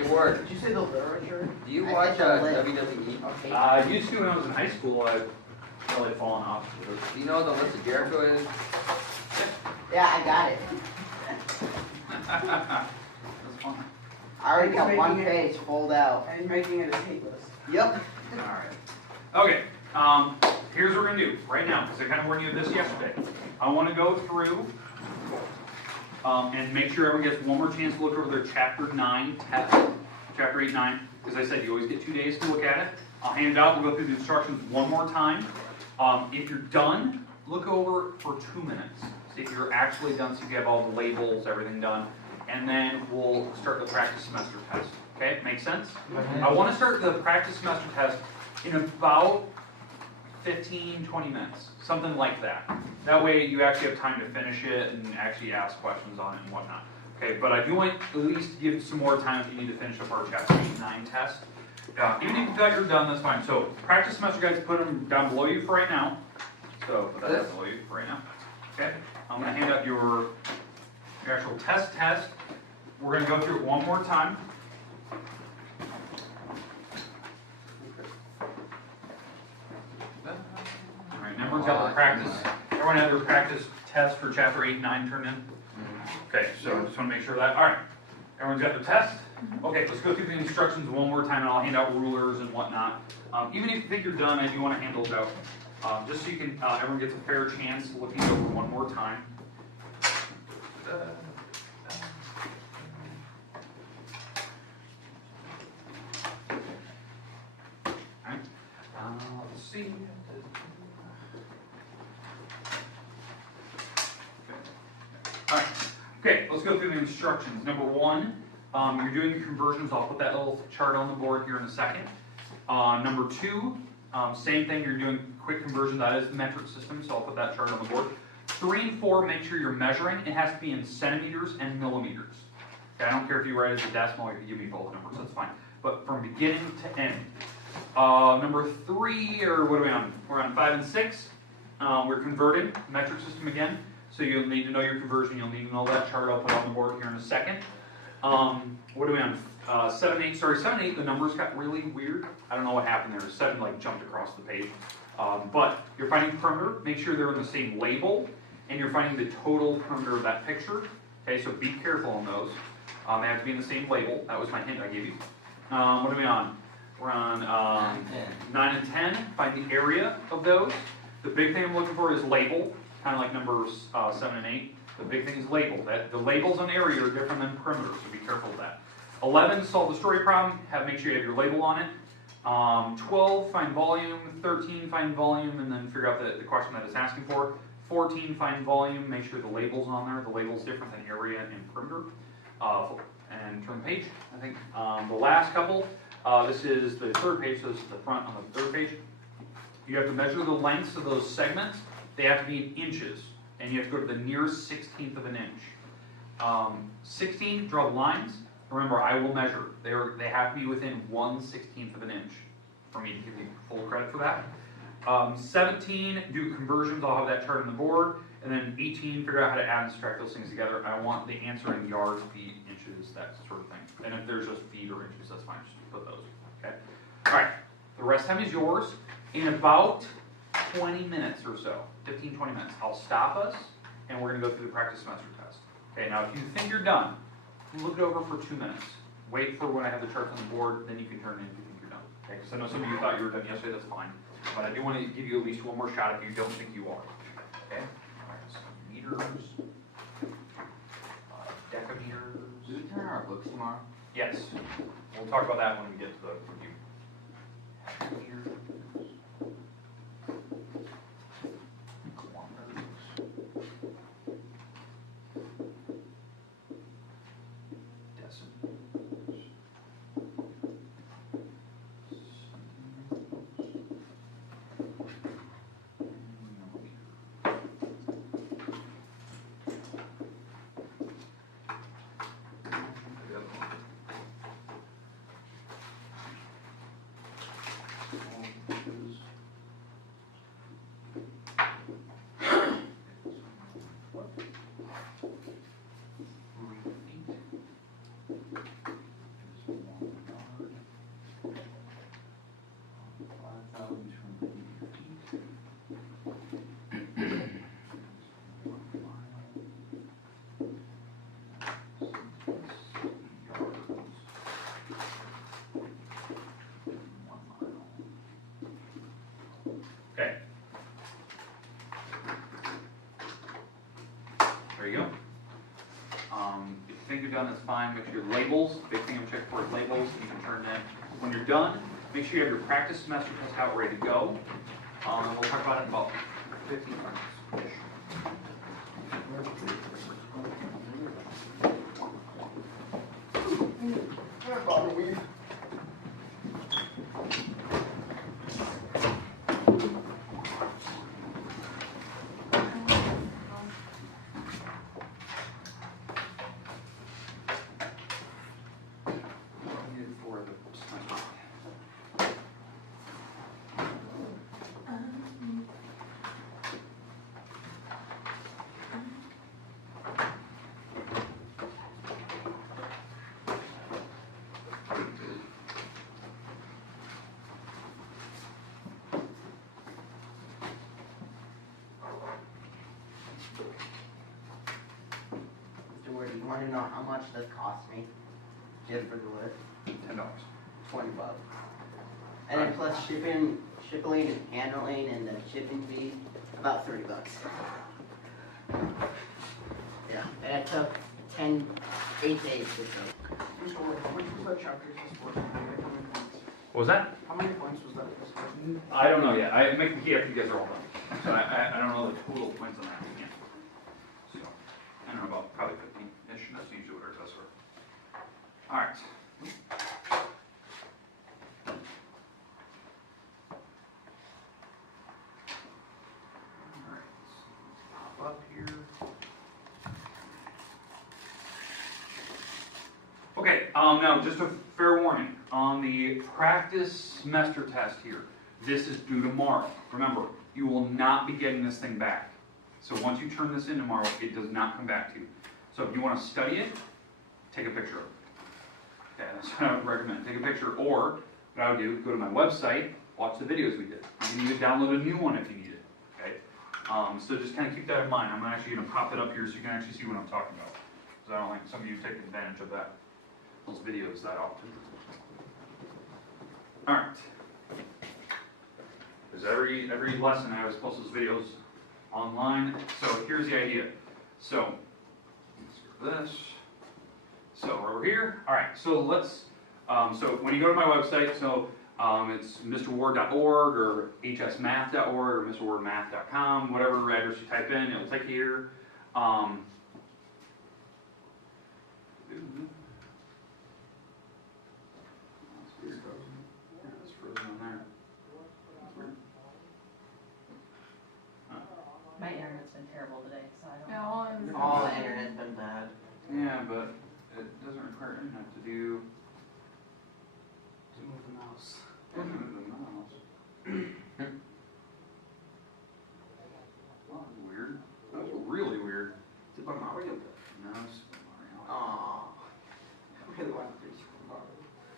Hey, Ward, Did you say the literature? do you I watch said the lit. WWE? Okay. I used to when I was in high school. I've really fallen off. Do you know what the list of Jericho is? Yeah, I got it. That's fun. I already got He's one making page pulled out. And making it a hate list. Yep. All right. Okay. Here's what we're gonna do right now, because I kind of warned you of this yesterday. I want to go through and make sure everyone gets one more chance to look over their Chapter 9 test, Chapter 8, 9. As I said, you always get 2 days to look at it. I'll hand it out. We'll go through the instructions one more time. If you're done, look over for 2 minutes. See if you're actually done. See if you have all the labels, everything done, and then we'll start the practice semester test. Okay, makes sense? I want to start the practice semester test in about 15, 20 minutes, something like that. That way you actually have time to finish it and actually ask questions on it and whatnot. Okay, but I do want at least to give some more time if you need to finish up our Chapter 8, 9 test. Even if you thought you're done, that's fine. So practice semester guys, put them down below you for right now. So put that down below you for right now. Okay, I'm going to hand out your actual test. We're going to go through it one more time. All right, everyone's got their practice. Everyone had their practice test for Chapter 8 and 9 turned in? Okay, so just want to make sure that, all right. Everyone's got their test? Okay, let's go through the instructions one more time, and I'll hand out rulers and whatnot. Even if you think you're done, I do want to hand those out, just so you can, everyone gets a fair chance looking over one more time. All right, let's see. Alright, okay, let's go through the instructions. Number one, you're doing your conversions. I'll put that little chart on the board here in a second. Number two, same thing, you're doing quick conversion. That is the metric system, so I'll put that chart on the board. 3 and 4, make sure you're measuring. It has to be in centimeters and millimeters. Okay, I don't care if you write it as a decimal or if you give me both numbers, that's fine. But from beginning to end. Number 3, or what are we on? We're on 5 and 6. We're converting, metric system again. So you'll need to know your conversion, you'll need to know that chart I'll put on the board here in a second. What are we on? 7, 8, sorry, 7, 8, the numbers got really weird. I don't know what happened there, 7 like jumped across the page. But you're finding perimeter, make sure they're in the same label, and you're finding the total perimeter of that picture. Okay, so be careful on those. They have to be in the same label, that was my hint I gave you. What are we on? We're on 9 and 10, find the area of those. The big thing I'm looking for is label. Kind of like numbers 7 and 8. The big thing is label. The labels on area are different than perimeter, so be careful of that. 11, solve the story problem. Make sure you have your label on it. 12, find volume. 13, find volume, and then figure out the question that it's asking for. 14, find volume. Make sure the label's on there. The label's different than area and perimeter. And turn the page. I think the last couple. This is the third page, so this is the front on the third page. You have to measure the lengths of those segments. They have to be in inches, and you have to go to the nearest 16th of an inch. 16, draw lines. Remember, I will measure. They have to be within 1/16th of an inch for me to give you full credit for that. 17, do conversions. I'll have that chart on the board. And then 18, figure out how to add and subtract those things together. I want the answer in yards, feet, inches, that sort of thing. And if there's just feet or inches, that's fine. Just put those. Okay. All right. The rest time is yours. In about 20 minutes or so, 15, 20 minutes, I'll stop us, and we're going to go through the practice semester test. Okay, now if you think you're done, look it over for 2 minutes. Wait for when I have the charts on the board, then you can turn it in if you think you're done. Okay, because I know some of you thought you were done yesterday, that's fine. But I do want to give you at least one more shot if you don't think you are. Okay? All right, so meters, decameters. Do we turn our books tomorrow? Yes. We'll talk about that when we get to the review. Hectometers. think you're done, that's fine. Make sure your labels, big thing I'm checking for is labels, you can turn them. When you're done, make sure you have your practice semester test out ready to go. And we'll talk about it in about 15 minutes. Mr. Ward, do you want to know how much this cost me? Just for the list? $10. $20. And then plus shipping and handling and the shipping fee, about $30. Yeah, and it took 8 days to go. Mr. Ward, how much was that chapter test worth? What was that? How many points was that test worth? I don't know yet. I make the key after you guys are all done. So I don't know the total points on that yet. So I don't know, about probably 15-ish. That's usually what our tests are. All right. All right. Let's pop up here. Okay, now just a fair warning, on the practice semester test here, this is due tomorrow. Remember, you will not be getting this thing back. So once you turn this in tomorrow, it does not come back to you. So if you want to study it, take a picture of it. Okay, that's what I would recommend. Take a picture, or what I would do, go to my website, watch the videos we did. You can even download a new one if you need it. Okay, so just kind of keep that in mind. I'm actually going to pop it up here so you can actually see what I'm talking about. Because I don't think some of you take advantage of that. Those videos that often. All right. Because every lesson I always post those videos online. So here's the idea. So let's go to this. So we're over here. All right. So let's. So when you go to my website, so it's mrward.org or hsmath.org or mrwardmath.com, whatever address you type in, it'll take you here. My internet's been terrible today, so I don't know. All the internet's been bad. Yeah, but it doesn't require internet to do. To move the mouse. Move the mouse. Well, that was weird. That was really weird. Super Mario. No, Super Mario. Aww. I really want to do Super Mario.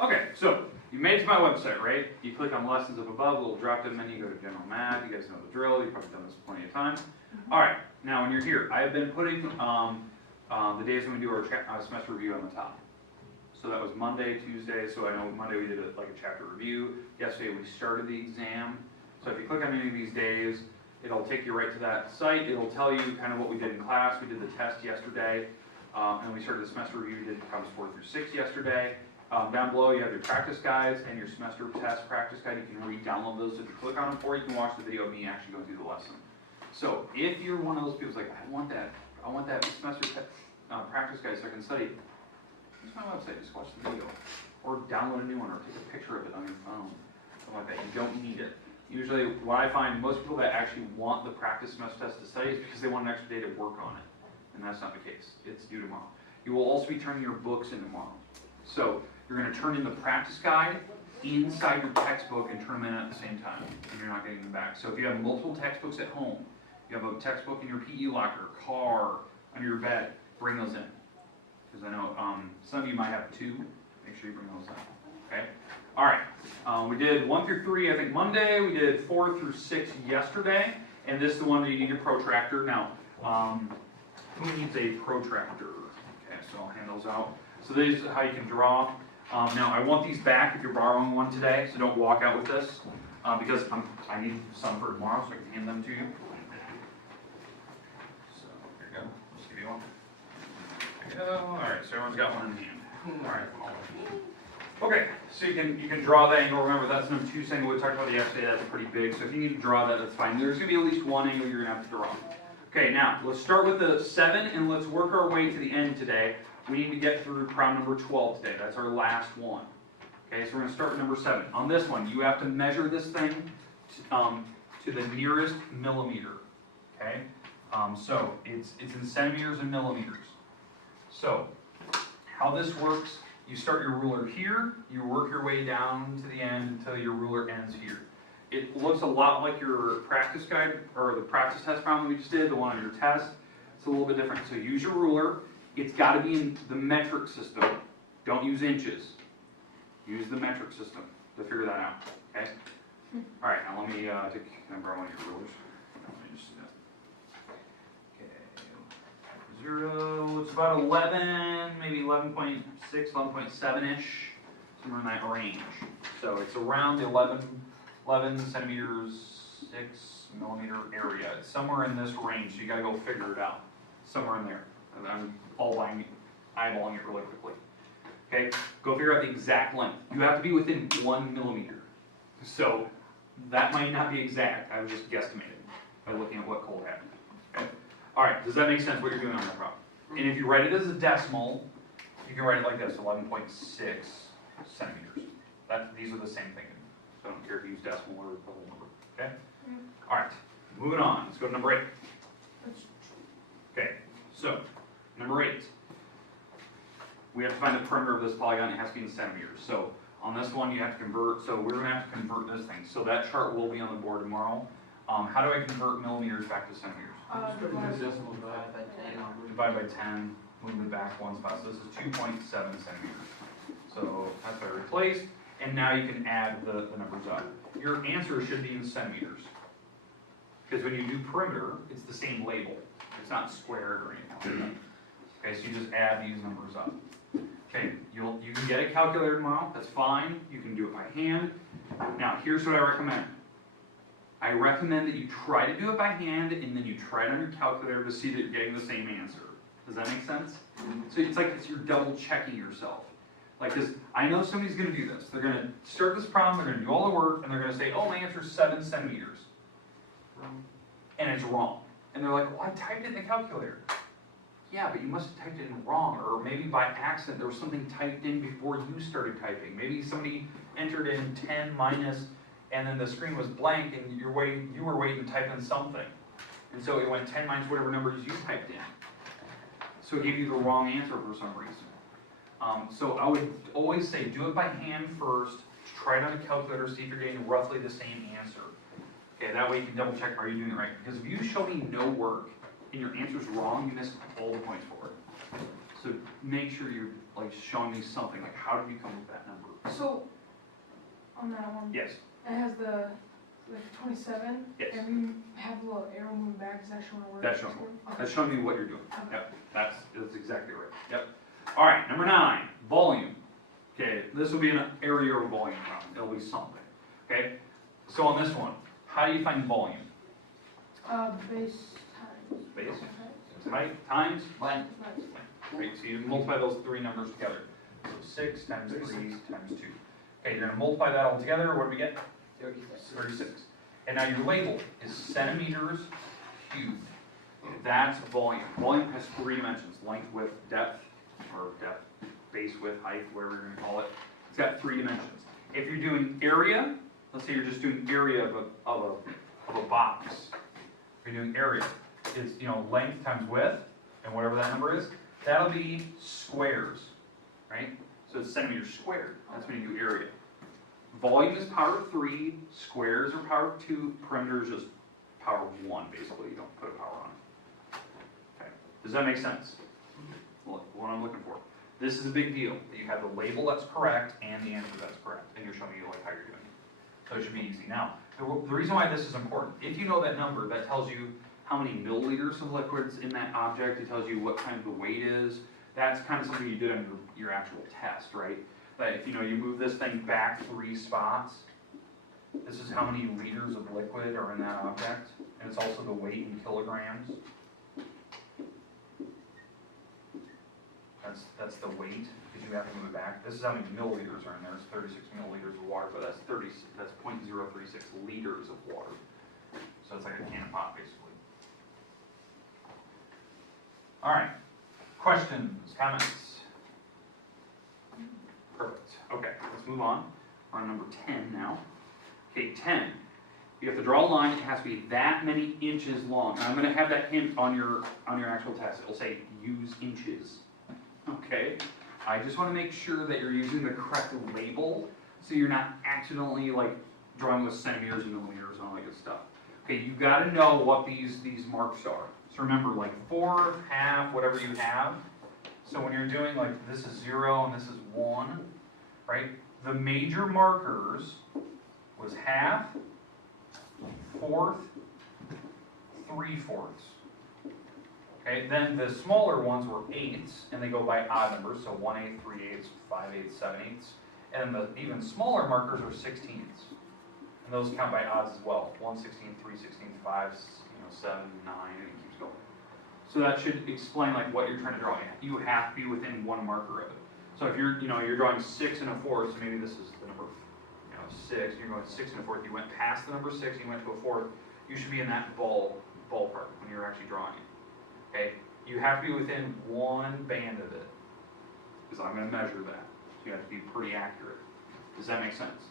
Okay, so you made it to my website, right? You click on lessons up above, a little drop-down menu, go to general math. You guys know the drill. You've probably done this plenty of times. All right, now when you're here, I've been putting the days when we do our semester review on the top. So that was Monday, Tuesday. So I know Monday we did like a chapter review. Yesterday we started the exam. So if you click on any of these days, it'll take you right to that site. It'll tell you kind of what we did in class. We did the test yesterday, and we started the semester review. We did problems 4 through 6 yesterday. Down below you have your practice guides and your semester test practice guide. You can re-download those if you click on them, or you can watch the video of me actually going through the lesson. So if you're one of those people who's like, I want that semester practice guide so I can study, use my website, just watch the video. Or download a new one, or take a picture of it on your phone. Something like that. You don't need it. Usually what I find, most people that actually want the practice semester test to study is because they want an extra day to work on it. And that's not the case. It's due tomorrow. You will also be turning your books in tomorrow. So you're going to turn in the practice guide inside your textbook and turn them in at the same time, and you're not getting them back. So if you have multiple textbooks at home, you have a textbook in your PE locker, car, under your bed, bring those in. Because I know some of you might have 2. Make sure you bring those in. Okay? All right. We did 1 through 3, I think, Monday. We did 4 through 6 yesterday. And this is the one that you need a protractor. Now, who needs a protractor? Okay, so I'll hand those out. So this is how you can draw. Now I want these back if you're borrowing one today, so don't walk out with this, because I need some for tomorrow, so I can hand them to you. So here you go. Just give you one. go. Alright, so everyone's got one in hand. Alright. Okay, so you can draw that angle. Remember, that's an obtuse angle we talked about yesterday. That's pretty big. So if you need to draw that, that's fine. There's going to be at least one angle you're going to have to draw. Okay, now let's start with the 7 and let's work our way to the end today. We need to get through problem number 12 today. That's our last one. Okay, so we're going to start with number 7. On this one, you have to measure this thing to the nearest millimeter. Okay, so it's in centimeters and millimeters. So how this works, you start your ruler here, you work your way down to the end until your ruler ends here. It looks a lot like your practice guide, or the practice test problem we just did, the one on your test. It's a little bit different. So use your ruler. It's got to be in the metric system. Don't use inches. Use the metric system to figure that out, okay? All right, now let me can I borrow one of your rulers? Let me just see that. Okay, 0, it's about 11, maybe 11.6, 11.7-ish, somewhere in that range. So it's around the 11 centimeters, 6 millimeter area. It's somewhere in this range, so you gotta go figure it out. Somewhere in there. And I'm eyeballing it really quickly. Okay, go figure out the exact length. You have to be within 1 millimeter. So that might not be exact. I was just guesstimating by looking at what cold happened. Okay. All right, does that make sense what you're doing on that problem? And if you write it as a decimal, you can write it like this, 11.6 centimeters. These are the same thing. So I don't care if you use decimal or the whole number. Okay? All right, moving on. Let's go to number 8. Okay, so number 8. We have to find the perimeter of this polygon. It has to be in centimeters. So on this one, you have to convert. So we're going to have to convert this thing. So that chart will be on the board tomorrow. How do I convert millimeters back to centimeters? Divide by 10, move it back one spot. So this is 2.7 centimeters. So that's what I replaced. And now you can add the numbers up. Your answer should be in centimeters. Because when you do perimeter, it's the same label. It's not squared or anything like that. Okay, so you just add these numbers up. Okay, you can get a calculator tomorrow. That's fine. You can do it by hand. Now, here's what I recommend. I recommend that you try to do it by hand and then you try it on your calculator to see that you're getting the same answer. Does that make sense? So it's like you're double checking yourself. Like this, I know somebody's going to do this. They're going to start this problem, they're going to do all the work, and they're going to say, oh, my answer is 7 centimeters. And it's wrong. And they're like, well, I typed it in the calculator. Yeah, but you must have typed it in wrong, or maybe by accident there was something typed in before you started typing. Maybe somebody entered in 10 minus, and then the screen was blank, and you were waiting to type in something. And so it went 10 minus whatever numbers you typed in. So it gave you the wrong answer for some reason. So I would always say do it by hand first, try it on a calculator, see if you're getting roughly the same answer. Okay, that way you can double check, are you doing it right? Because if you show me no work and your answer's wrong, you missed all the points for it. So make sure you're like showing me something, like how did you come up with that number? So, on that one, Yes, it has the, like 27, yes. and we have a little arrow moving back, is that showing where That's it's showing going? That's showing me what you're doing. Okay. Yep, that's exactly right. Yep. All right, number 9, volume. Okay, this will be an area or volume problem. It'll be something. Okay, so on this one, how do you find volume? Base times. Base. Height times. But Right, so you multiply those 3 numbers together. So 6 times 3 times 2. Okay, you're going to multiply that all together. What do we get? 36. And now your label is centimeters cubed. That's volume. Volume has 3 dimensions: length, width, depth, or depth, base, width, height, whatever you're going to call it. It's got 3 dimensions. If you're doing area, let's say you're just doing area of a box. If you're doing area, it's length times width, and whatever that number is, that'll be squares, right? So it's centimeters squared. That's when you do area. Volume is power of 3, squares are power of 2, perimeter is just power of 1, basically. You don't put a power on it. Okay. Does that make sense? Look, what I'm looking for. This is a big deal, that you have the label that's correct and the answer that's correct, and you're showing me like how you're doing it. So it should be easy. Now, the reason why this is important, if you know that number, that tells you how many milliliters of liquid's in that object, it tells you what kind of the weight is. That's kind of something you did on your actual test, right? But if you move this thing back 3 spots, this is how many liters of liquid are in that object, and it's also the weight in kilograms. That's the weight, because you have to move it back. This is how many milliliters are in there. It's 36 milliliters of water, but that's 0.036 liters of water. So it's like a can of pop, basically. All right. Questions, comments? Perfect. Okay, let's move on. We're on number 10 now. Okay, 10. You have to draw a line. It has to be that many inches long. And I'm going to have that hint on your actual test. It'll say use inches. Okay. I just want to make sure that you're using the correct label, so you're not accidentally like drawing with centimeters and millimeters and all that good stuff. Okay, you got to know what these marks are. So remember, like 4, half, whatever you have. So when you're doing like this is 0 and this is 1, right? The major markers was half, 1/4, 3/4. Okay, then the smaller ones were 8ths, and they go by odd numbers, so 1/8, 3/8, 5/8, 7/8. And the even smaller markers are 16ths. And those count by odds as well. 1/16, 3/16, 5, 7, 9, and it keeps going. So that should explain like what you're trying to draw. You have to be within one marker of it. So if you're drawing 6 1/4, so maybe this is the number 6, you're going 6 1/4, you went past the number 6, you went to a 4th, you should be in that ballpark when you're actually drawing it. Okay? You have to be within one band of it, because I'm going to measure that. So you have to be pretty accurate. Does that make sense?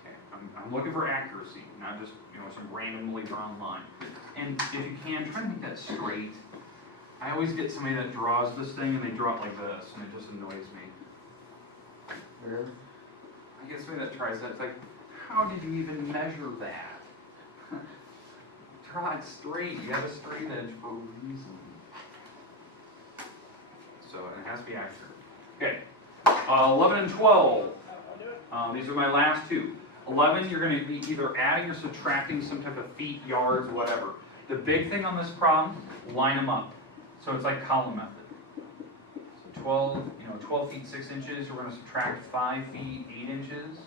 Okay. I'm looking for accuracy, not just some randomly drawn line. And if you can, try to make that straight. I always get somebody that draws this thing and they draw it like this, and it just annoys me. Really? I get somebody that tries that, it's like, how did you even measure that? Draw it straight. You have a straight edge for a reason. So it has to be accurate. Okay, 11 and 12. These are my last two. 11, you're going to be either adding or subtracting some type of feet, yards, whatever. The big thing on this problem, line them up. So it's like column method. So 12 feet 6 inches, you're going to subtract 5 feet 8 inches,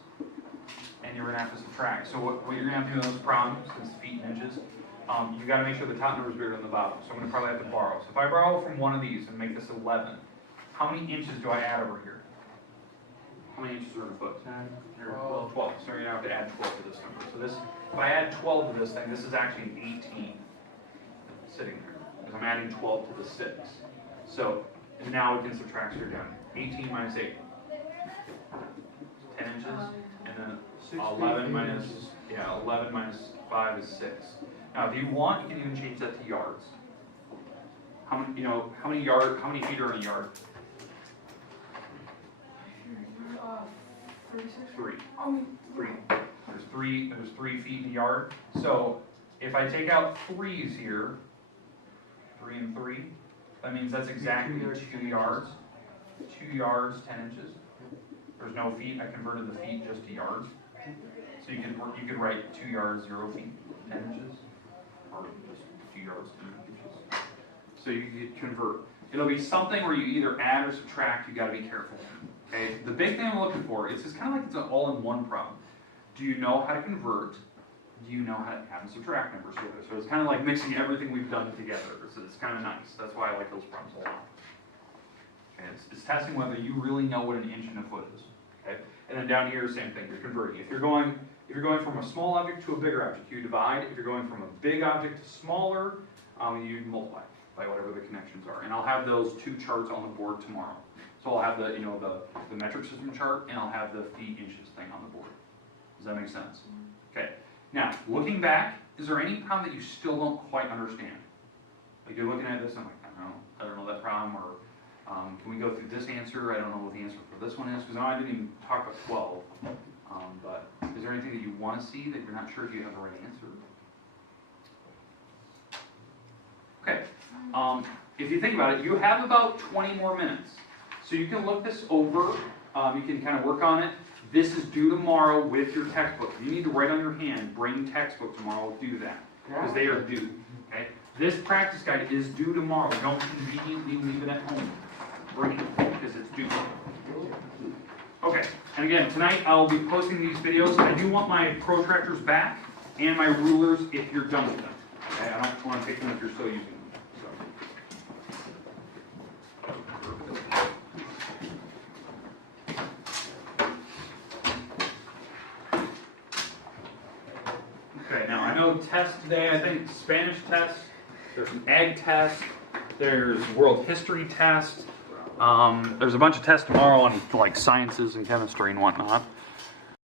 and you're going to have to subtract. So what you're going to have to do in those problems, since feet and inches, you got to make sure the top number is bigger than the bottom. So I'm going to probably have to borrow. So if I borrow from one of these and make this 11, how many inches do I add over here? How many inches are in a foot? 10, 12. So you're going to have to add 12 to this number. So this, if I add 12 to this thing, this is actually an 18 sitting there, because I'm adding 12 to the 6. So now we can subtract straight down. 18 minus 8. 10 inches. And then 11 minus 5 is 6. Now if you want, you can even change that to yards. How many feet are in a yard? 36? 3. Oh, 3. There's 3 feet in a yard. So if I take out 3's here, 3 and 3, that means that's exactly 2 yards. 2 yards, 10 inches. There's no feet. I converted the feet just to yards. So you could write 2 yards, 0 feet, 10 inches, or just 2 yards, 10 inches. So you could convert. It'll be something where you either add or subtract. You got to be careful. Okay. The big thing I'm looking for is it's kind of like it's an all-in-one problem. Do you know how to convert? Do you know how to add and subtract numbers together? So it's kind of like mixing everything we've done together. So it's kind of nice. That's why I like those problems a lot. Okay. It's testing whether you really know what an inch and a foot is. Okay. And then down here, same thing. You're converting. If you're going from a small object to a bigger object, you divide. If you're going from a big object to smaller, you multiply by whatever the connections are. And I'll have those 2 charts on the board tomorrow. So I'll have the metric system chart, and I'll have the feet inches thing on the board. Does that make sense? Okay. Now, looking back, is there any problem that you still don't quite understand? Like you're looking at this, and I'm like, I don't know that problem, or can we go through this answer? I don't know what the answer for this one is, because I didn't even talk about 12. But is there anything that you want to see that you're not sure if you have the right answer? Okay. If you think about it, you have about 20 more minutes. So you can look this over. You can kind of work on it. This is due tomorrow with your textbook. If you need to write on your hand, bring textbook tomorrow, do that. Because they are due. Okay? This practice guide is due tomorrow. Don't conveniently leave it at home. Bring it, because it's due. Okay, and again, tonight I'll be posting these videos. I do want my protractors back and my rulers if you're done with them. Okay? I don't want to take them if you're still using them. So. Now, I know test today, I think Spanish test, there's an ag test, there's world history test, there's a bunch of tests tomorrow on like sciences and chemistry and whatnot.